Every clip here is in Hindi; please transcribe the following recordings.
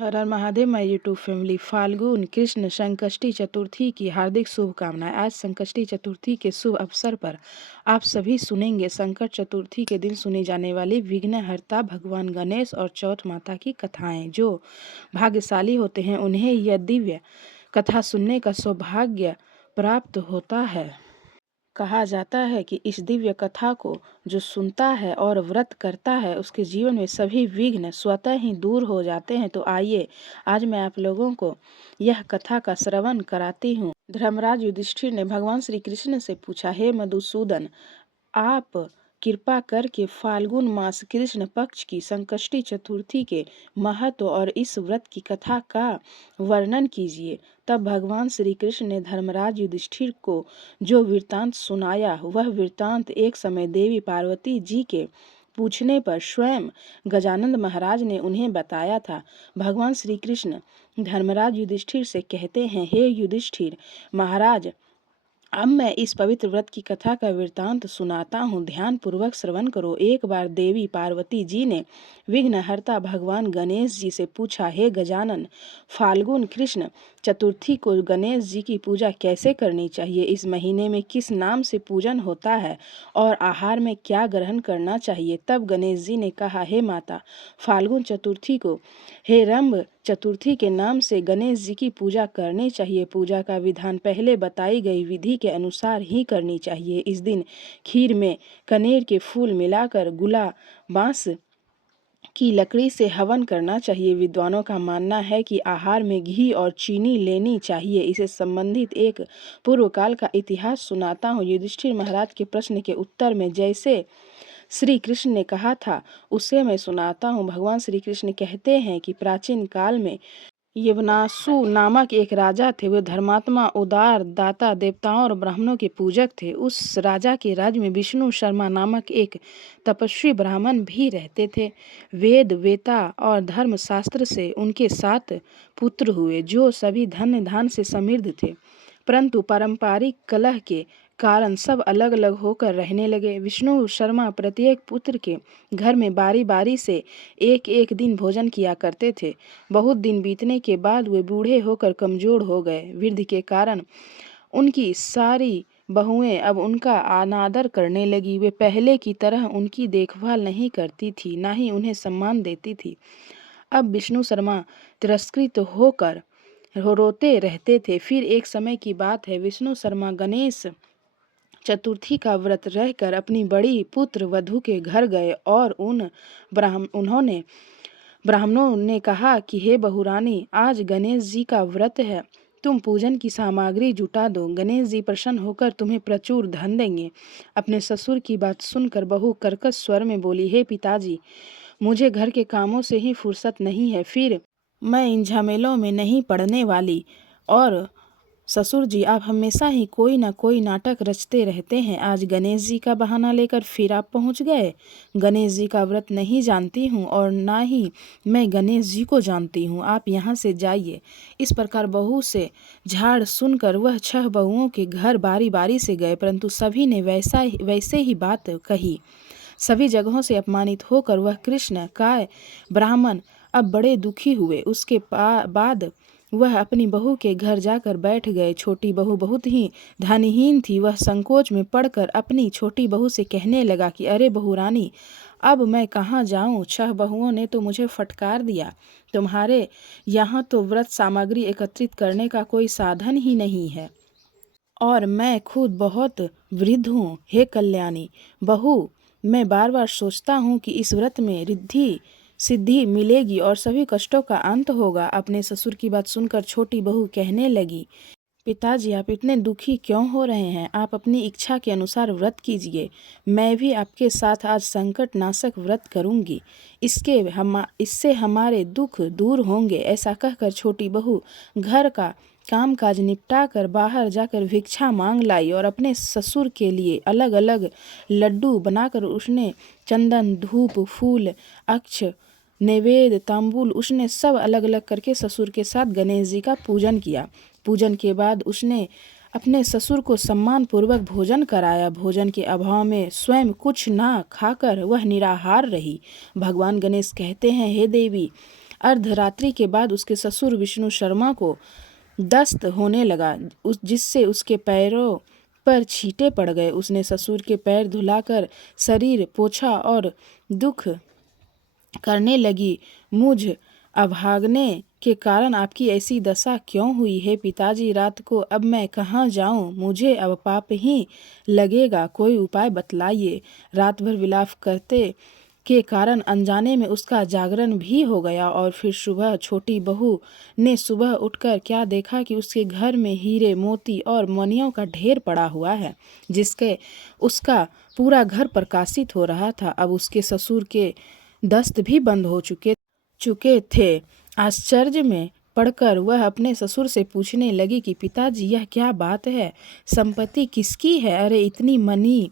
Her Har Mahadev my YouTube family. फाल्गुन कृष्ण संकष्टी चतुर्थी की हार्दिक शुभकामनाएं। आज संकष्टी चतुर्थी के शुभ अवसर पर आप सभी सुनेंगे संकट चतुर्थी के दिन सुनी जाने वाली विघ्नहर्ता भगवान गणेश और चौथ माता की कथाएं। जो भाग्यशाली होते हैं उन्हें यह दिव्य कथा सुनने का सौभाग्य प्राप्त होता है। कहा जाता है कि इस दिव्य कथा को जो सुनता है और व्रत करता है उसके जीवन में सभी विघ्न स्वतः ही दूर हो जाते हैं। तो आइए आज मैं आप लोगों को यह कथा का श्रवण कराती हूँ। धर्मराज युधिष्ठिर ने भगवान श्री कृष्ण से पूछा, हे मधुसूदन, आप कृपा करके फाल्गुन मास कृष्ण पक्ष की संकष्टी चतुर्थी के महत्व और इस व्रत की कथा का वर्णन कीजिए। तब भगवान श्री कृष्ण ने धर्मराज युधिष्ठिर को जो वृत्तांत सुनाया वह वृत्तांत एक समय देवी पार्वती जी के पूछने पर स्वयं गजानंद महाराज ने उन्हें बताया था। भगवान श्री कृष्ण धर्मराज युधिष्ठिर से कहते हैं, हे युधिष्ठिर महाराज, अब मैं इस पवित्र व्रत की कथा का वृत्तांत सुनाता हूँ, ध्यान पूर्वक श्रवण करो। एक बार देवी पार्वती जी ने विघ्नहर्ता भगवान गणेश जी से पूछा, हे गजानन, फाल्गुन कृष्ण चतुर्थी को गणेश जी की पूजा कैसे करनी चाहिए? इस महीने में किस नाम से पूजन होता है और आहार में क्या ग्रहण करना चाहिए? तब गणेश जी ने कहा, हे माता, फाल्गुन चतुर्थी को हेरम्ब चतुर्थी के नाम से गणेश जी की पूजा करनी चाहिए। पूजा का विधान पहले बताई गई विधि के अनुसार ही करनी चाहिए। इस दिन खीर में कनेर के फूल मिलाकर गुला बांस की लकड़ी से हवन करना चाहिए। विद्वानों का मानना है कि आहार में घी और चीनी लेनी चाहिए। इसे संबंधित एक पूर्व काल का इतिहास सुनाता हूँ। युधिष्ठिर महाराज के प्रश्न के उत्तर में जैसे श्री कृष्ण ने कहा था उसे मैं सुनाता हूँ। भगवान श्री कृष्ण कहते हैं कि प्राचीन काल में यवनासु नामक एक राजा थे। वे धर्मात्मा, उदार, दाता, देवताओं और ब्राह्मणों के पूजक थे। उस राजा के राज्य में विष्णु शर्मा नामक एक तपस्वी ब्राह्मण भी रहते थे। वेद, वेता और धर्म शास्त्र से उनके 7 पुत्र हुए जो सभी धन धान से समृद्ध थे, परंतु पारंपरिक कलह के कारण सब अलग अलग होकर रहने लगे। विष्णु शर्मा प्रत्येक पुत्र के घर में बारी बारी से एक एक दिन भोजन किया करते थे। बहुत दिन बीतने के बाद वे बूढ़े होकर कमजोर हो गए। वृद्धि के कारण उनकी सारी बहुएं अब उनका अनादर करने लगी। वे पहले की तरह उनकी देखभाल नहीं करती थी, ना ही उन्हें सम्मान देती थी। अब विष्णु शर्मा तिरस्कृत होकर रोते रहते थे। फिर एक समय की बात है, विष्णु शर्मा गणेश चतुर्थी का व्रत रहकर अपनी बड़ी पुत्र वधू के घर गए और उन्होंने ब्राह्मणों ने कहा कि हे बहुरानी, आज गणेश जी का व्रत है, तुम पूजन की सामग्री जुटा दो। गणेश जी प्रसन्न होकर तुम्हें प्रचुर धन देंगे। अपने ससुर की बात सुनकर बहू कर्कश स्वर में बोली, हे पिताजी, मुझे घर के कामों से ही फुर्सत नहीं है, फिर मैं इन झमेलों में नहीं पड़ने वाली। और ससुर जी, आप हमेशा ही कोई ना कोई नाटक रचते रहते हैं। आज गणेश जी का बहाना लेकर फिर आप पहुंच गए। गणेश जी का व्रत नहीं जानती हूँ और ना ही मैं गणेश जी को जानती हूँ, आप यहाँ से जाइए। इस प्रकार बहू से झाड़ सुनकर वह 6 बहुओं के घर बारी बारी से गए, परंतु सभी ने वैसे ही बात कही। सभी जगहों से अपमानित होकर वह कृष्ण काय ब्राह्मण अब बड़े दुखी हुए। उसके बाद वह अपनी बहू के घर जाकर बैठ गए। छोटी बहू बहुत ही धनहीन थी। वह संकोच में पड़कर अपनी छोटी बहू से कहने लगा कि अरे बहू रानी, अब मैं कहाँ जाऊँ? 6 बहुओं ने तो मुझे फटकार दिया। तुम्हारे यहाँ तो व्रत सामग्री एकत्रित करने का कोई साधन ही नहीं है और मैं खुद बहुत वृद्ध हूँ। हे कल्याणी बहू, मैं बार बार सोचता हूँ कि इस व्रत में रिद्धि सिद्धि मिलेगी और सभी कष्टों का अंत होगा। अपने ससुर की बात सुनकर छोटी बहू कहने लगी, पिताजी, आप इतने दुखी क्यों हो रहे हैं? आप अपनी इच्छा के अनुसार व्रत कीजिए। मैं भी आपके साथ आज संकट नाशक व्रत करूंगी। इससे हमारे दुख दूर होंगे। ऐसा कहकर छोटी बहू घर का काम काज निपटा कर बाहर जाकर भिक्षा मांग लाई और अपने ससुर के लिए अलग अलग लड्डू बनाकर उसने चंदन, धूप, फूल, अक्ष, नैवेद्य, तांबूल उसने सब अलग अलग करके ससुर के साथ गणेश जी का पूजन किया। पूजन के बाद उसने अपने ससुर को सम्मान पूर्वक भोजन कराया। भोजन के अभाव में स्वयं कुछ ना खाकर वह निराहार रही। भगवान गणेश कहते हैं, हे देवी, अर्धरात्रि के बाद उसके ससुर विष्णु शर्मा को दस्त होने लगा, जिससे उसके पैरों पर छींटे पड़ गए। उसने ससुर के पैर धुलाकर शरीर पोंछा और दुख करने लगी, मुझ अभागने के कारण आपकी ऐसी दशा क्यों हुई है पिताजी? रात को अब मैं कहाँ जाऊँ? मुझे अब पाप ही लगेगा, कोई उपाय बतलाइए। रात भर विलाप करते के कारण अनजाने में उसका जागरण भी हो गया और फिर सुबह छोटी बहू ने सुबह उठकर क्या देखा कि उसके घर में हीरे मोती और मणियों का ढेर पड़ा हुआ है, जिसके उसका पूरा घर प्रकाशित हो रहा था। अब उसके ससुर के दस्त भी बंद हो चुके थे। आश्चर्य में पड़कर वह अपने ससुर से पूछने लगी कि पिताजी, यह क्या बात है? संपत्ति किसकी है? अरे इतनी मनी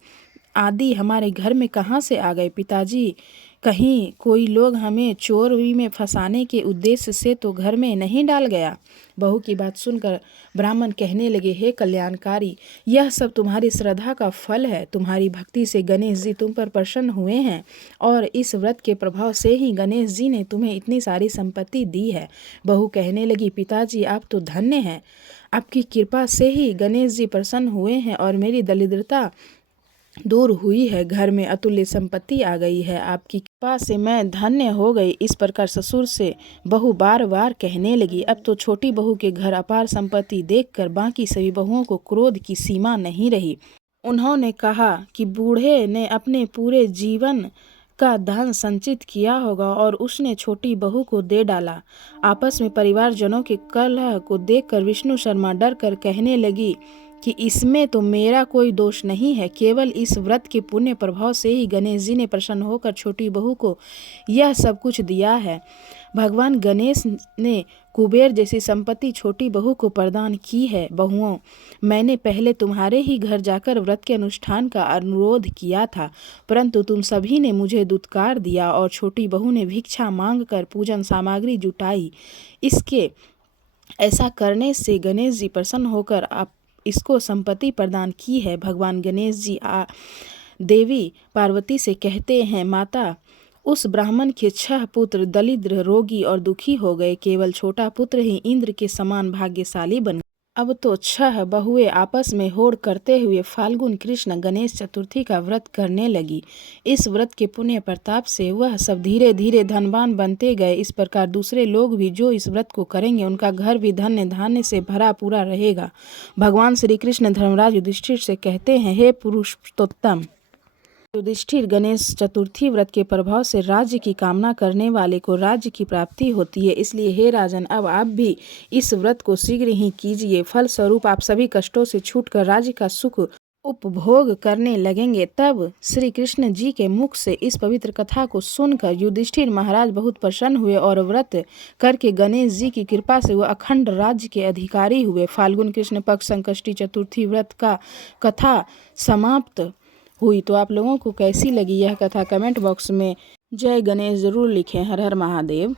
आदि हमारे घर में कहाँ से आ गए? पिताजी, कहीं कोई लोग हमें चोरी में फंसाने के उद्देश्य से तो घर में नहीं डाल गया? बहू की बात सुनकर ब्राह्मण कहने लगे, हे कल्याणकारी, यह सब तुम्हारी श्रद्धा का फल है। तुम्हारी भक्ति से गणेश जी तुम पर प्रसन्न हुए हैं और इस व्रत के प्रभाव से ही गणेश जी ने तुम्हें इतनी सारी संपत्ति दी है। बहू कहने लगी, पिताजी आप तो धन्य हैं, आपकी कृपा से ही गणेश जी प्रसन्न हुए हैं और मेरी दरिद्रता दूर हुई है, घर में अतुल्य संपत्ति आ गई है, आपकी कृपा से मैं धन्य हो गई। इस प्रकार ससुर से बहू बार बार कहने लगी। अब तो छोटी बहू के घर अपार संपत्ति देखकर बाकी सभी बहुओं को क्रोध की सीमा नहीं रही। उन्होंने कहा कि बूढ़े ने अपने पूरे जीवन का धन संचित किया होगा और उसने छोटी बहू को दे डाला। आपस में परिवारजनों के कलह को देखकर विष्णु शर्मा डर कर कहने लगी कि इसमें तो मेरा कोई दोष नहीं है, केवल इस व्रत के पुण्य प्रभाव से ही गणेश जी ने प्रसन्न होकर छोटी बहू को यह सब कुछ दिया है। भगवान गणेश ने कुबेर जैसी संपत्ति छोटी बहू को प्रदान की है। बहुओं, मैंने पहले तुम्हारे ही घर जाकर व्रत के अनुष्ठान का अनुरोध किया था, परंतु तुम सभी ने मुझे दुत्कार दिया और छोटी बहू ने भिक्षा मांगकर पूजन सामग्री जुटाई। इसके ऐसा करने से गणेश जी प्रसन्न होकर आप इसको संपत्ति प्रदान की है। भगवान गणेश जी देवी पार्वती से कहते हैं, माता, उस ब्राह्मण के 6 पुत्र दरिद्र, रोगी और दुखी हो गए, केवल छोटा पुत्र ही इंद्र के समान भाग्यशाली बन गया। अब तो 6 बहुएं आपस में होड़ करते हुए फाल्गुन कृष्ण गणेश चतुर्थी का व्रत करने लगी। इस व्रत के पुण्य प्रताप से वह सब धीरे धीरे धनवान बनते गए। इस प्रकार दूसरे लोग भी जो इस व्रत को करेंगे उनका घर भी धन्य धान्य से भरा पूरा रहेगा। भगवान श्री कृष्ण धर्मराज युधिष्ठिर से कहते हैं, हे पुरुषोत्तम युधिष्ठिर, गणेश चतुर्थी व्रत के प्रभाव से राज्य की कामना करने वाले को राज्य की प्राप्ति होती है। इसलिए हे राजन, अब आप भी इस व्रत को शीघ्र ही कीजिए। फल स्वरूप आप सभी कष्टों से छूटकर राज्य का सुख उपभोग करने लगेंगे। तब श्री कृष्ण जी के मुख से इस पवित्र कथा को सुनकर युधिष्ठिर महाराज बहुत प्रसन्न हुए और व्रत करके गणेश जी की कृपा से वह अखंड राज्य के अधिकारी हुए। फाल्गुन कृष्ण पक्ष संकष्टी चतुर्थी व्रत का कथा समाप्त हुई। तो आप लोगों को कैसी लगी यह कथा? कमेंट बॉक्स में जय गणेश जरूर लिखें। हर हर महादेव।